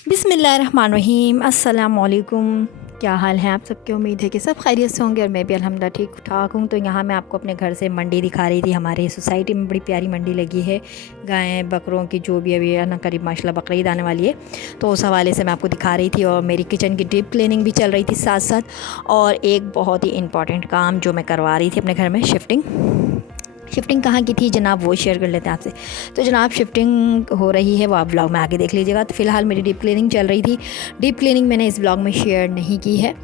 बिस्मिल्लाहिर्रहमानिर्रहीम। अस्सलाम वालेकुम। क्या हाल है आप सबकी? उम्मीद है कि सब खैरियत से होंगे और मैं भी अल्हम्दुलिल्लाह ठीक ठाक हूँ। तो यहाँ मैं आपको अपने घर से मंडी दिखा रही थी। हमारे सोसाइटी में बड़ी प्यारी मंडी लगी है, गायें बकरों की जो भी अभी ना करीब माशाल्लाह बकरीद आने वाली है, तो उस हवाले से मैं आपको दिखा रही थी। और मेरी किचन की डीप क्लीनिंग भी चल रही थी साथ साथ। और एक बहुत ही इंपॉर्टेंट काम जो मैं करवा रही थी अपने घर में, शिफ्टिंग कहाँ की थी जनाब, वो शेयर कर लेते हैं आपसे। तो जनाब शिफ्टिंग हो रही है, वो आप ब्लॉग में आगे देख लीजिएगा। तो फ़िलहाल मेरी डीप क्लीनिंग चल रही थी। डीप क्लीनिंग मैंने इस ब्लॉग में शेयर नहीं की है।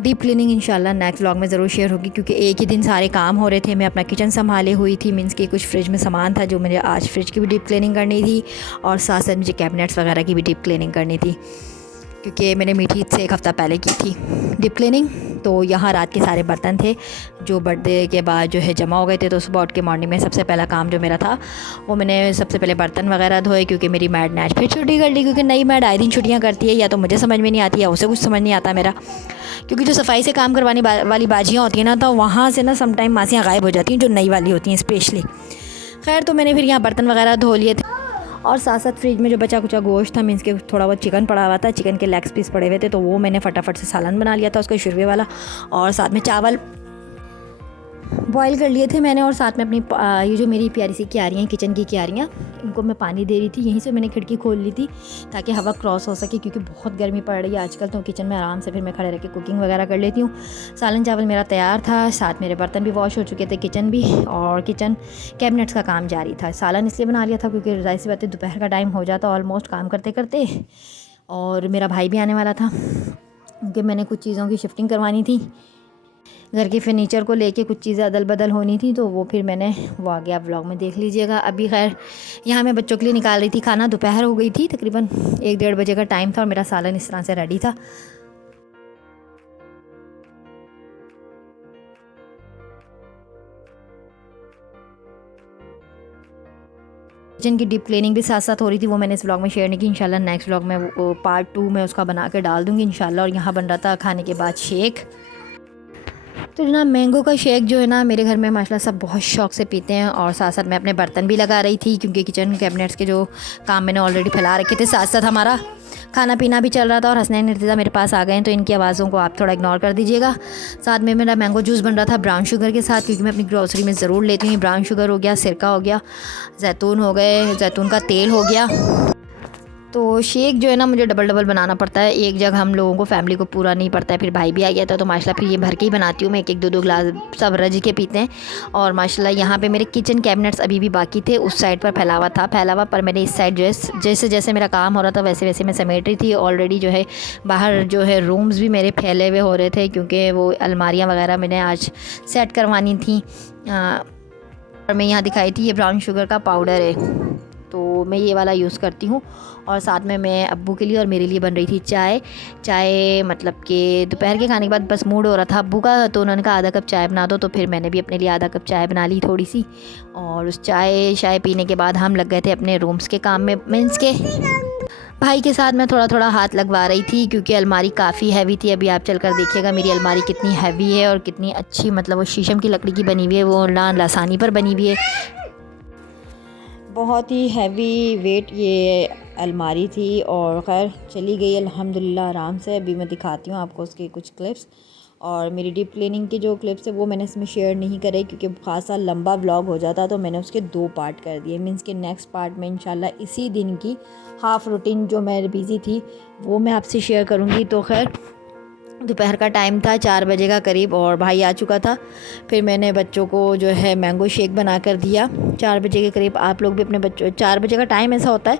डीप क्लीनिंग इंशाल्लाह नेक्स्ट ब्लॉग में ज़रूर शेयर होगी, क्योंकि एक ही दिन सारे काम हो रहे थे। मैं अपना किचन संभाले हुई थी, मीन्स कि कुछ फ्रिज में सामान था जो मुझे आज फ्रिज की भी डीप क्लीनिंग करनी थी, और साथ साथ मुझे कैबिनेट्स वगैरह की भी डीप क्लीनिंग करनी थी, क्योंकि मैंने मीठी ईद से एक हफ़्ता पहले की थी डीप क्लीनिंग। तो यहाँ रात के सारे बर्तन थे जो बर्थडे के बाद जो है जमा हो गए थे। तो सुबह उठ के मॉर्निंग में सबसे पहला काम जो मेरा था वो मैंने सबसे पहले बर्तन वगैरह धोए, क्योंकि मेरी मैड ने आज फिर छुट्टी कर ली। क्योंकि नई मैड आए दिन छुट्टियाँ करती है, या तो मुझे समझ में नहीं आती है, उसे कुछ समझ नहीं आता मेरा। क्योंकि जो सफाई से काम करवाने वाली बाजियाँ होती हैं ना, तो वहाँ से ना समटाइम मासियाँ गायब हो जाती हैं, जो नई वाली होती हैं स्पेशली। खैर, तो मैंने फिर यहाँ बर्तन वगैरह धो लिए थे, और साथ साथ फ्रिज में जो बचा कुचा गोश्त था, मीन्स के थोड़ा बहुत चिकन पड़ा हुआ था, चिकन के लेग्स पीस पड़े हुए थे, तो वो मैंने फटाफट से सालन बना लिया था उसका शुरवे वाला। और साथ में चावल बॉईल कर लिए थे मैंने, और साथ में अपनी ये जो मेरी प्यारी सी क्यारियाँ, किचन की क्यारियाँ, इनको मैं पानी दे रही थी। यहीं से मैंने खिड़की खोल ली थी ताकि हवा क्रॉस हो सके, क्योंकि बहुत गर्मी पड़ रही है आजकल। तो किचन में आराम से फिर मैं खड़े रह के कुकिंग वगैरह कर लेती हूँ। सालन चावल मेरा तैयार था, साथ मेरे बर्तन भी वॉश हो चुके थे, किचन भी, और किचन कैबिनेट्स का काम जारी था। सालन इसलिए बना लिया था क्योंकि जाहिर सी बात है दोपहर का टाइम हो जाता ऑलमोस्ट काम करते करते, और मेरा भाई भी आने वाला था, क्योंकि मैंने कुछ चीज़ों की शिफ्टिंग करवानी थी। घर के फर्नीचर को लेके कुछ चीज़ें अदल बदल होनी थी, तो वो फिर मैंने वो आगे आप व्लॉग में देख लीजिएगा। अभी खैर यहाँ मैं बच्चों के लिए निकाल रही थी खाना। दोपहर हो गई थी, तकरीबन 1-1:30 बजे का टाइम था, और मेरा सालन इस तरह से रेडी था। किचन की डीप क्लीनिंग भी साथ साथ हो रही थी, वो मैंने इस व्लॉग में शेयर नहीं की। इंशाल्लाह नेक्स्ट व्लॉग में वो पार्ट 2 में उसका बना के डाल दूँगी इंशाल्लाह। और यहाँ बन रहा था खाने के बाद शेक। तो जनाब मैंगो का शेक जो है ना, मेरे घर में माशाल्लाह सब बहुत शौक़ से पीते हैं। और साथ साथ मैं अपने बर्तन भी लगा रही थी, क्योंकि किचन कैबिनेट्स के जो काम मैंने ऑलरेडी फैला रखे थे, साथ साथ हमारा खाना पीना भी चल रहा था। और हसनैन इर्तिज़ा मेरे पास आ गए हैं, तो इनकी आवाज़ों को आप थोड़ा इग्नोर कर दीजिएगा। साथ में मेरा मैंगो जूस बन रहा था ब्राउन शुगर के साथ, क्योंकि मैं अपनी ग्रोसरी में ज़रूर लेती हूँ। ब्राउन शुगर हो गया, सिरका हो गया, जैतून हो गए, जैतून का तेल हो गया। तो शेक जो है ना मुझे डबल डबल बनाना पड़ता है, एक जगह हम लोगों को फैमिली को पूरा नहीं पड़ता है। फिर भाई भी आ गया था, तो माशाल्लाह फिर ये भर के ही बनाती हूँ मैं, 1-1 2-2 गिलास सब रज के पीते हैं। और माशाल्लाह यहाँ पे मेरे किचन कैबिनेट्स अभी भी बाकी थे, उस साइड पर फैला हुआ, पर मैंने इस साइड जो है जैसे जैसे मेरा काम हो रहा था वैसे वैसे मैं समेट रही थी। ऑलरेडी जो है बाहर जो है रूम्स भी मेरे फैले हुए हो रहे थे, क्योंकि वो अलमारियाँ वगैरह मैंने आज सेट करवानी थी। और मैं यहाँ दिखाई थी, ये ब्राउन शुगर का पाउडर है, तो मैं ये वाला यूज़ करती हूँ। और साथ में मैं अब्बू के लिए और मेरे लिए बन रही थी चाय, मतलब कि दोपहर के खाने के बाद बस मूड हो रहा था अब्बू का, तो उन्होंने कहा आधा कप चाय बना दो, तो फिर मैंने भी अपने लिए आधा कप चाय बना ली थोड़ी सी। और उस चाय पीने के बाद हम लग गए थे अपने रूम्स के काम में। मीन्स के भाई के साथ मैं थोड़ा थोड़ा हाथ लगवा रही थी, क्योंकि अलमारी काफ़ी हैवी थी। अभी आप चलकर देखिएगा मेरी अलमारी कितनी हैवी है और कितनी अच्छी, मतलब वो शीशम की लकड़ी की बनी हुई है, वो ना लसानी पर बनी हुई है, बहुत ही हैवी वेट ये अलमारी थी। और ख़ैर चली गई अल्हम्दुलिल्लाह आराम से। अभी मैं दिखाती हूँ आपको उसके कुछ क्लिप्स। और मेरी डीप क्लीनिंग के जो क्लिप्स है वो मैंने इसमें शेयर नहीं करे, क्योंकि खासा लंबा व्लॉग हो जाता, तो मैंने उसके 2 पार्ट कर दिए। मीन्स के नेक्स्ट पार्ट में इंशाल्लाह इसी दिन की हाफ़ रूटीन जो मैं बिज़ी थी वो मैं आपसे शेयर करूँगी। तो खैर दोपहर का टाइम था 4 बजे का करीब, और भाई आ चुका था। फिर मैंने बच्चों को जो है मैंगो शेक बना कर दिया 4 बजे के करीब। आप लोग भी अपने बच्चों, 4 बजे का टाइम ऐसा होता है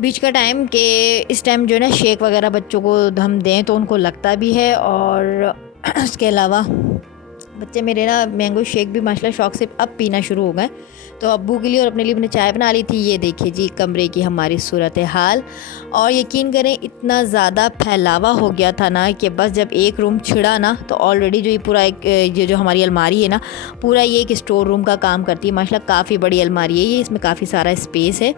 बीच का टाइम, कि इस टाइम जो है ना शेक वगैरह बच्चों को हम दें तो उनको लगता भी है। और उसके अलावा बच्चे मेरे ना मैंगो शेक भी माशाल्लाह शौक़ से अब पीना शुरू हो गए। तो अब्बू के लिए और अपने लिए मैंने चाय बना ली थी। ये देखिए जी कमरे की हमारी सूरत हाल। और यकीन करें इतना ज़्यादा फैलावा हो गया था ना, कि बस जब एक रूम छिड़ा ना, तो ऑलरेडी जो ये पूरा एक ये जो हमारी अलमारी है ना, पूरा ये एक स्टोर रूम का काम करती है। माशाल्लाह काफ़ी बड़ी अलमारी है ये, इसमें काफ़ी सारा स्पेस है।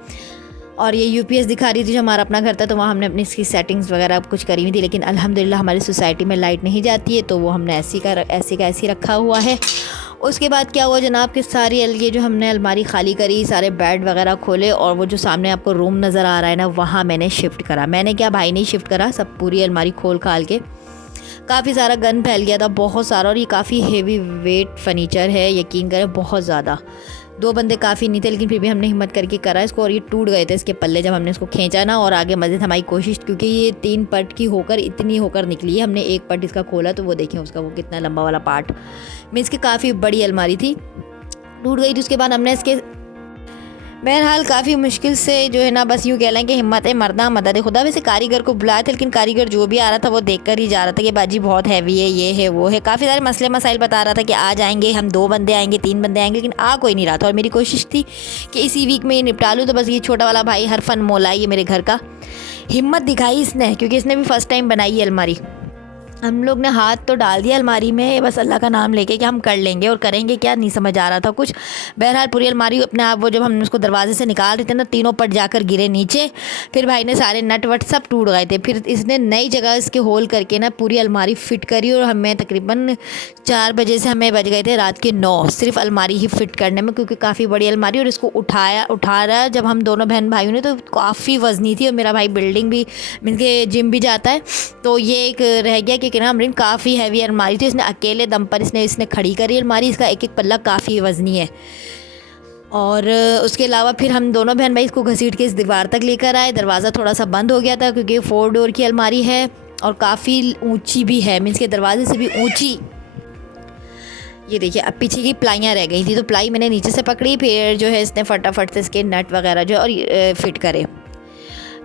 और ये यूपीएस दिखा रही थी, जो हमारा अपना घर था, तो वहाँ हमने अपनी इसकी सेटिंग्स वगैरह कुछ करी हुई थी। लेकिन अल्हम्दुलिल्लाह हमारी सोसाइटी में लाइट नहीं जाती है, तो वो हमने ऐसी का ऐसी रखा हुआ है। उसके बाद क्या हुआ जनाब कि सारी ये जो हमने अलमारी खाली करी, सारे बेड वगैरह खोले और वो जो सामने आपको रूम नज़र आ रहा है ना, वहाँ मैंने शिफ्ट करा। मैंने क्या, भाई ने शिफ्ट करा, सब पूरी अलमारी खोल खाल के। काफ़ी सारा गन फैल गया था, बहुत सारा, और ये काफ़ी हेवी वेट फर्नीचर है, यकीन करें बहुत ज़्यादा। 2 बंदे काफ़ी नहीं थे, लेकिन फिर भी हमने हिम्मत करके करा इसको, और ये टूट गए थे इसके पल्ले जब हमने इसको खींचा ना। और आगे मज़ीद हमारी कोशिश, क्योंकि ये 3 पट की होकर इतनी होकर निकली है, हमने 1 पट इसका खोला तो वो देखें उसका वो कितना लंबा वाला पार्ट, मीन्स कि काफ़ी बड़ी अलमारी थी, टूट गई थी। उसके बाद हमने इसके बहरहाल काफ़ी मुश्किल से जो है ना, बस यूँ कह लें कि हिम्मत मरदा मदद खुदा। वैसे कारीगर को बुलाया था, लेकिन कारीगर जो भी आ रहा था वो देखकर ही जा रहा था कि बाजी बहुत हैवी है, ये है वो है, काफ़ी सारे मसले मसाइल बता रहा था कि आ जाएंगे हम, 2 बंदे आएंगे, 3 बंदे आएंगे, लेकिन आ कोई नहीं रहा था। और मेरी कोशिश थी कि इसी वीक में ये निपटा लूँ। तो बस ये छोटा वाला भाई हर फन मौला ये मेरे घर का, हिम्मत दिखाई इसने, क्योंकि इसने भी फ़र्स्ट टाइम बनाई है अलमारी। हम लोग ने हाथ तो डाल दिया अलमारी में, बस अल्लाह का नाम लेके कि हम कर लेंगे, और करेंगे क्या नहीं समझ आ रहा था कुछ। बहरहाल पूरी अलमारी अपने आप, वो जब हम उसको दरवाजे से निकाल रहे थे ना, तीनों पट जाकर गिरे नीचे। फिर भाई ने सारे नट वट सब टूट गए थे। फिर इसने नई जगह इसके होल करके ना पूरी अलमारी फिट करी, और हमें तकरीबन 4 बजे से हमें बज गए थे रात के 9, सिर्फ अलमारी ही फिट करने में, क्योंकि काफ़ी बड़ी अलमारी। और इसको उठा रहा जब हम दोनों बहन भाइयों ने, तो काफ़ी वज़नी थी, और मेरा भाई बिल्डिंग भी मीन के जिम भी जाता है, तो ये एक रह गया कि ना अमरीन काफ़ी हैवी अलमारी थी। इसने अकेले दम पर इसने खड़ी करी अलमारी, इसका एक एक पल्ला काफ़ी वज़नी है। और उसके अलावा फिर हम दोनों बहन भाई इसको घसीट के इस दीवार तक लेकर आए। दरवाज़ा थोड़ा सा बंद हो गया था, क्योंकि 4 डोर की अलमारी है और काफ़ी ऊंची भी है, मीन्स के दरवाजे से भी ऊंची। ये देखिए, अब पीछे की प्लाइयाँ रह गई थी, तो प्लाई मैंने नीचे से पकड़ी, फिर जो है इसने फटाफट से इसके नट वगैरह जो और फिट करे।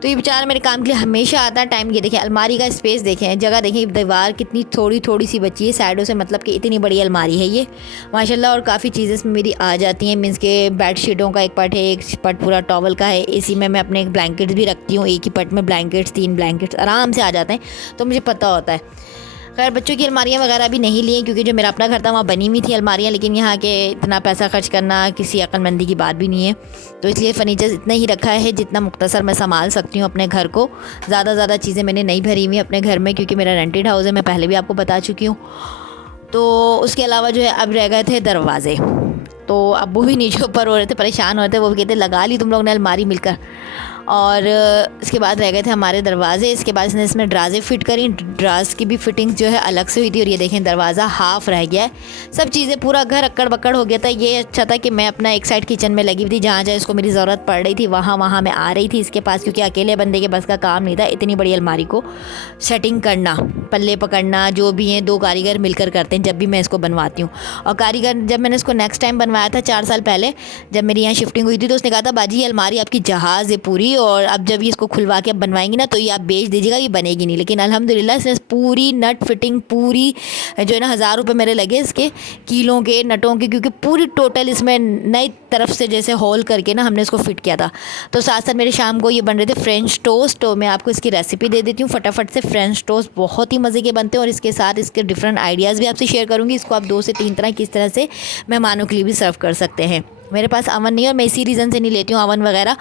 तो ये बेचारा मेरे काम के लिए हमेशा आता है टाइम। ये देखें अलमारी का स्पेस, देखें जगह, देखें दीवार कितनी थोड़ी सी बची है साइडों से, मतलब कि इतनी बड़ी अलमारी है ये माशाल्लाह। और काफ़ी चीज़ें इसमें मेरी आ जाती हैं, मीन्स के बेडशीटों का एक पट है, एक पट पूरा टॉवल का है। इसी में मैं अपने ब्लैंकेट्स भी रखती हूँ, एक ही पट में ब्लैंकेट्स, 3 ब्लैंकेट्स आराम से आ जाते हैं, तो मुझे पता होता है। खैर बच्चों की अलमारियाँ वगैरह भी नहीं ली हैं, क्योंकि जो मेरा अपना घर था वहाँ बनी हुई थी अलमारियाँ, लेकिन यहाँ के इतना पैसा खर्च करना किसी अक्लमंदी की बात भी नहीं है, तो इसलिए फ़र्नीचर इतना ही रखा है जितना मुख्तसर मैं संभाल सकती हूँ अपने घर को। ज़्यादा चीज़ें मैंने नहीं भरी हुई अपने घर में, क्योंकि मेरा रेंटेड हाउस है, मैं पहले भी आपको बता चुकी हूँ। तो उसके अलावा जो है अब रह गए थे दरवाज़े, तो अब्बू भी नीचे ऊपर हो रहे थे, परेशान हो रहे थे, वो भी कहते लगा ली तुम लोग ने अलमारी मिलकर। और इसके बाद रह गए थे हमारे दरवाज़े। इसके बाद इसने इसमें ड्राज़ें फिट करी, ड्राज़ की भी फिटिंग्स जो है अलग से हुई थी। और ये देखें दरवाज़ा हाफ़ रह गया है, सब चीज़ें, पूरा घर अक्कड़ बक्कड़ हो गया था। ये अच्छा था कि मैं अपना एक साइड किचन में लगी हुई थी, जहाँ इसको मेरी ज़रूरत पड़ रही थी वहाँ मैं आ रही थी इसके पास, क्योंकि अकेले बंदे के बस का काम नहीं था इतनी बड़ी अलमारी को सेटिंग करना, पल्ले पकड़ना, जो भी हैं 2 कारीगर मिलकर करते हैं जब भी मैं इसको बनवाती हूँ। और कारीगर जब मैंने इसको नेक्स्ट टाइम बनवाया था 4 साल पहले, जब मेरी यहाँ शिफ्टिंग हुई थी, तो उसने कहा था बाजी ये अलमारी आपकी जहाज़ है पूरी, और अब जब ये इसको खुलवा के अब बनवाएंगी ना तो ये आप बेच दीजिएगा, ये बनेगी नहीं। लेकिन अल्हम्दुलिल्लाह इसने पूरी नट फिटिंग पूरी जो है ना 1000 रुपये मेरे लगे इसके कीलों के नटों के, क्योंकि पूरी टोटल इसमें नई तरफ से जैसे होल करके ना हमने इसको फिट किया था। तो साथ साथ मेरे शाम को ये बन रहे थे फ्रेंच टोस्ट, तो मैं आपको इसकी रेसिपी दे देती हूँ फटाफट से। फ्रेंच टोस्ट बहुत ही मज़े के बनते हैं, और इसके साथ इसके डिफरेंट आइडियाज़ भी आपसे शेयर करूँगी। इसको आप 2 से 3 तरह किस तरह से मेहमानों के लिए भी सर्व कर सकते हैं। मेरे पास अवन नहीं है, और मैं इसी रीज़न से नहीं लेती हूँ अवन वगैरह,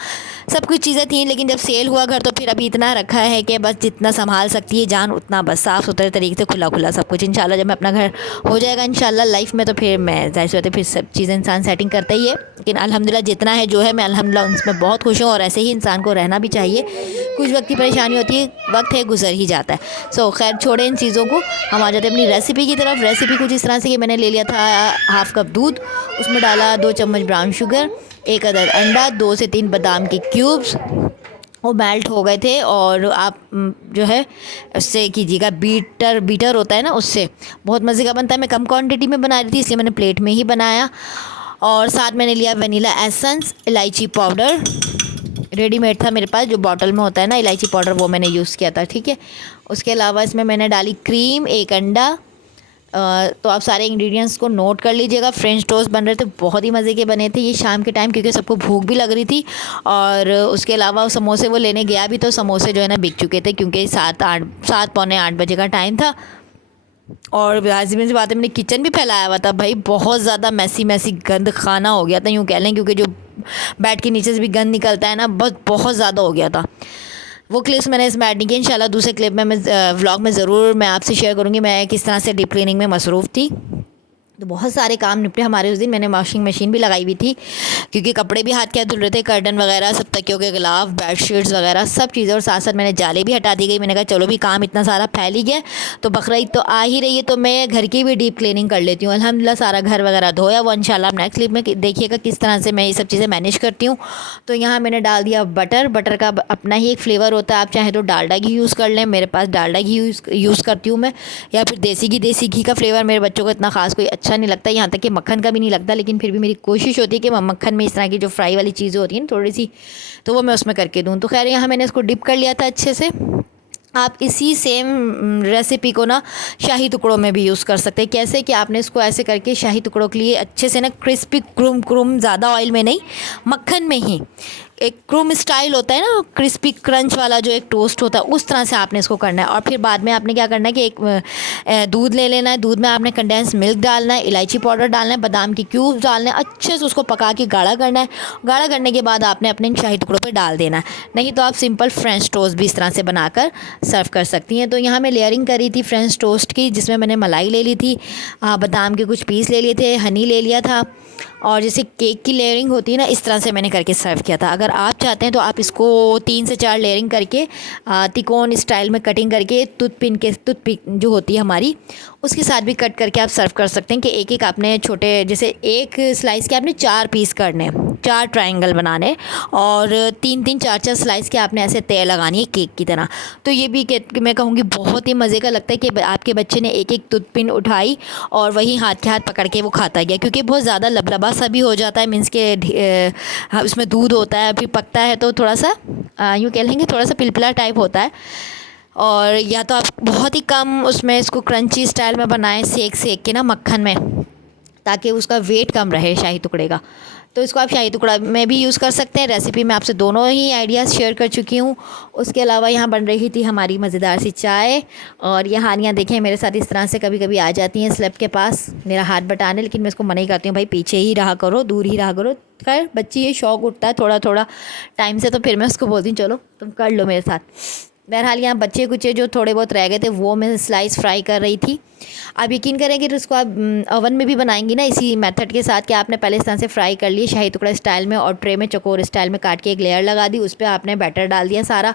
सब कुछ चीज़ें थी, लेकिन जब सेल हुआ घर तो फिर अभी इतना रखा है कि बस जितना संभाल सकती है जान उतना, बस साफ़ सुथरे तरीके से खुला सब कुछ। इंशाल्लाह जब मैं अपना घर हो जाएगा इंशाल्लाह लाइफ में, तो फिर मैं जाहिर सी बात है फिर सब चीज़ें इंसान सेटिंग करता ही है। लेकिन अल्हम्दुलिल्लाह जितना है जो है मैं अल्हम्दुलिल्लाह उसमें बहुत खुश हूँ, और ऐसे ही इंसान को रहना भी चाहिए। कुछ वक्त की परेशानी होती है, वक्त है गुजर ही जाता है। सो खैर छोड़े इन चीज़ों को, हम आ जाते हैं अपनी रेसिपी की तरफ। रेसिपी कुछ इस तरह से कि मैंने ले लिया था हाफ़ कप दूध, उसमें डाला 2 चम्मच ब्राउन शुगर, 1 अदद अंडा, 2 से 3 बादाम के क्यूब्स, वो मेल्ट हो गए थे। और आप जो है उससे कीजिएगा, बीटर होता है ना, उससे बहुत मज़े का बनता है। मैं कम क्वांटिटी में बना रही थी इसलिए मैंने प्लेट में ही बनाया। और साथ मैंने लिया वनीला एसेंस, इलायची पाउडर रेडीमेड था मेरे पास, जो बॉटल में होता है ना इलायची पाउडर, वो मैंने यूज़ किया था, ठीक है। उसके अलावा इसमें मैंने डाली क्रीम, 1 अंडा। तो आप सारे इंग्रेडिएंट्स को नोट कर लीजिएगा। फ्रेंच टोस्ट बन रहे थे, बहुत ही मज़े के बने थे ये शाम के टाइम, क्योंकि सबको भूख भी लग रही थी। और उसके अलावा समोसे वो लेने गया भी तो समोसे जो है ना बिक चुके थे, क्योंकि 7 पौने 8 बजे का टाइम था। और लाजिमी सी बात है, मैंने किचन भी फैलाया हुआ था भाई, बहुत ज़्यादा मैसी गंद खाना हो गया था यूँ कह लें, क्योंकि जो बेड के नीचे से भी गंद निकलता है ना, बस बहुत ज़्यादा हो गया था। वो क्लिप्स मैंने इसमें ऐड नहीं की, इंशाल्लाह दूसरे क्लिप में मैं व्लॉग में ज़रूर मैं आपसे शेयर करूँगी मैं किस तरह से डीप क्लीनिंग में मसरूफ़ थी। तो बहुत सारे काम निपटे हमारे उस दिन। मैंने वॉशिंग मशीन भी लगाई हुई थी क्योंकि कपड़े भी हाथ के हाथ धुल रहे थे, कर्टन वगैरह सब, तकियों के गिलाफ, बेडशीट्स वगैरह सब चीज़ें, और साथ साथ मैंने जाले भी हटा दी गई। मैंने कहा चलो भी काम इतना सारा फैल ही गया, तो बकरा ईद तो आ ही रही है, तो मैं घर की भी डीप क्लीनिंग कर लेती हूँ। अल्हम्दुलिल्लाह सारा घर वगैरह धोया वो। इंशाल्लाह आप नेक्स्ट क्लिप में देखिएगा किस तरह से मैं ये सब चीज़ें मैनेज करती हूँ। तो यहाँ मैंने डाल दिया बटर। बटर का अपना ही एक फ्लेवर होता है, आप चाहें तो डालडा घी यूज़ कर लें, मेरे पास डालडा घी यूज़ करती हूँ मैं, या फिर देसी घी का फ्लेवर मेरे बच्चों को इतना खास कोई अच्छा नहीं लगता, यहाँ तक कि मक्खन का भी नहीं लगता, लेकिन फिर भी मेरी कोशिश होती है कि मैं मक्खन में इस तरह की जो फ्राई वाली चीज़ें होती हैं थोड़ी सी, तो वो मैं उसमें करके दूँ। तो खैर यहाँ मैंने इसको डिप कर लिया था अच्छे से। आप इसी सेम रेसिपी को ना शाही टुकड़ों में भी यूज़ कर सकते हैं। कैसे कि आपने इसको ऐसे करके शाही टुकड़ों के लिए अच्छे से ना क्रिस्पी क्रूम क्रूम, ज़्यादा ऑयल में नहीं, मक्खन में ही एक क्रूम स्टाइल होता है ना, क्रिस्पी क्रंच वाला जो एक टोस्ट होता है, उस तरह से आपने इसको करना है। और फिर बाद में आपने क्या करना है कि एक दूध ले लेना है, दूध में आपने कंडेंस मिल्क डालना है, इलायची पाउडर डालना है, बादाम की क्यूब्स डालना है, अच्छे से उसको पका के गाढ़ा करना है। गाढ़ा करने के बाद आपने अपने शाही टुकड़ों पे डाल देना है। नहीं तो आप सिंपल फ्रेंच टोस्ट भी इस तरह से बनाकर सर्व कर सकती हैं। तो यहाँ मैं लेयरिंग करी थी फ्रेंच टोस्ट की, जिसमें मैंने मलाई ले ली थी, बादाम के कुछ पीस ले लिए थे, हनी ले लिया था, और जैसे केक की लेयरिंग होती है ना, इस तरह से मैंने करके सर्व किया था। अगर आप चाहते हैं तो आप इसको 3 से 4 लेयरिंग करके तिकोन स्टाइल में कटिंग करके टूथपिक जो होती है हमारी, उसके साथ भी कट करके आप सर्व कर सकते हैं। कि एक एक आपने छोटे, जैसे एक स्लाइस के आपने 4 पीस करने, 4 ट्रायंगल बनाने, और 3-3 4-4 स्लाइस के आपने ऐसे तय लगानी है केक की तरह। तो ये भी मैं कहूँगी बहुत ही मज़े का लगता है कि आपके बच्चे ने एक एक टूथपिन उठाई और वही हाथ के हाथ पकड़ के वो खाता गया, क्योंकि बहुत ज़्यादा लबलबा सा भी हो जाता है, मीन्स के उसमें दूध होता है, फिर पकता है तो थोड़ा सा यूँ कह लेंगे थोड़ा सा पिलपिला टाइप होता है। और या तो आप बहुत ही कम उसमें इसको क्रंची स्टाइल में बनाएं, सेक के ना मक्खन में, ताकि उसका वेट कम रहे शाही टुकड़े का। तो इसको आप शाही टुकड़ा में भी यूज़ कर सकते हैं। रेसिपी में आपसे दोनों ही आइडियाज़ शेयर कर चुकी हूँ। उसके अलावा यहाँ बन रही थी हमारी मज़ेदार सी चाय, और ये हानियाँ देखें मेरे साथ इस तरह से कभी कभी आ जाती हैं स्लैब के पास मेरा हाथ बटाने, लेकिन मैं इसको मना ही करती हूँ, भाई पीछे ही रहा करो, दूर ही रहा करो। खैर बच्ची ये शौक़ उठता है थोड़ा थोड़ा टाइम से, तो फिर मैं उसको बोलती हूँ चलो तुम कर लो मेरे साथ। बहरहाल यहाँ बच्चे कुचे जो थोड़े बहुत रह गए थे वो मैं स्लाइस फ्राई कर रही थी। आप यकीन करें कि उसको आप ओवन में भी बनाएंगी ना इसी मेथड के साथ, कि आपने पहले इस तरह से फ्राई कर लिए शाही टुकड़ा स्टाइल में, और ट्रे में चकोर स्टाइल में काट के एक लेयर लगा दी, उस पर आपने बैटर डाल दिया सारा।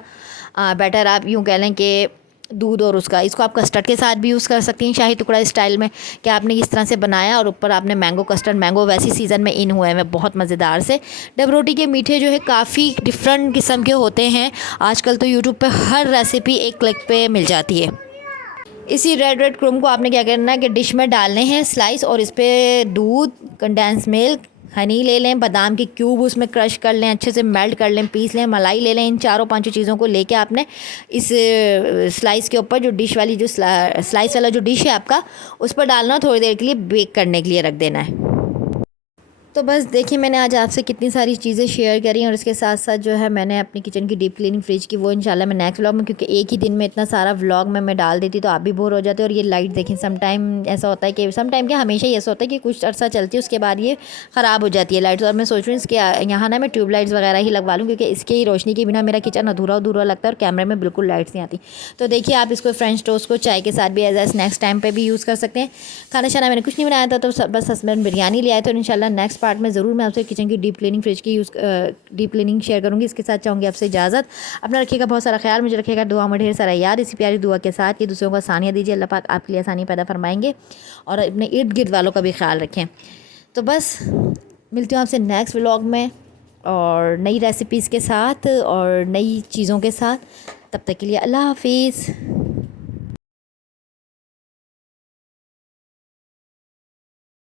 बैटर आप यूँ कह लें कि दूध, और उसका इसको आप कस्टर्ड के साथ भी यूज़ कर सकती हैं शाही टुकड़ा स्टाइल में, कि आपने इस तरह से बनाया और ऊपर आपने मैंगो कस्टर्ड, मैंगो वैसी सीज़न में इन हुए हैं बहुत मज़ेदार से। डब रोटी के मीठे जो है काफ़ी डिफरेंट किस्म के होते हैं। आजकल तो यूट्यूब पे हर रेसिपी एक क्लिक पे मिल जाती है। इसी रेड क्रूम को आपने क्या करना है कि डिश में डालने हैं स्लाइस, और इस पर दूध, कंडेंस मिल्क, हनी ले लें, बादाम की क्यूब उसमें क्रश कर लें, अच्छे से मेल्ट कर लें, पीस लें, मलाई ले लें। इन 4-5 चीज़ों को लेके आपने इस स्लाइस के ऊपर जो डिश वाली जो स्लाइस वाला जो डिश है आपका, उस पर डालना, थोड़ी देर के लिए बेक करने के लिए रख देना है। तो बस देखिए मैंने आज आपसे कितनी सारी चीज़ें शेयर करी, और इसके साथ साथ जो है मैंने अपनी किचन की डीप क्लीनिंग फ्रिज की, वो इंशाल्लाह मैं नेक्स्ट व्लॉग में, क्योंकि एक ही दिन में इतना सारा व्लॉग मैं डाल देती तो आप भी बोर हो जाते। और ये लाइट देखें, सम टाइम ऐसा होता है कि सम टाइम क्या हमेशा ही ऐसा होता है कि कुछ अर्सा चलती है उसके बाद ये ख़राब हो जाती है लाइट्स। और मैं सोच रही हूँ इसके यहाँ ना मैं ट्यूबलाइट्स वगैरह ही लगवा लूँ, क्योंकि इसके ही रोशनी के बिना मेरा किचन अधूरा लगता है, और कैमरे में बिल्कुल लाइट्स नहीं आती। तो देखिए आप इसको फ्रेंच टोस्ट को चाय के साथ भी एज स्नैक्स टाइम पर भी यूज़ कर सकते हैं। खाना शाना मैंने कुछ नहीं बनाया था, तो बस हस्बैंड बिरयानी ले आए, तो इंशाल्लाह नेक्स्ट पार्ट में ज़रूर मैं आपसे किचन की डीप क्लीनिंग फ्रिज की डीप क्लीनिंग शेयर करूंगी। इसके साथ चाहूँगी आपसे इजाज़त। अपना रखिएगा बहुत सारा ख्याल, मुझे रखिएगा दुआ में ढेर सारा याद। इसी प्यारी दुआ के साथ कि दूसरों को आसानियाँ दीजिए, अल्लाह पाक आपके लिए आसानी पैदा फरमाएंगे, और अपने इर्द गिर्द वालों का भी ख्याल रखें। तो बस मिलती हूँ आपसे नेक्स्ट व्लॉग में, और नई रेसिपीज़ के साथ और नई चीज़ों के साथ। तब तक के लिए अल्लाह हाफिज़।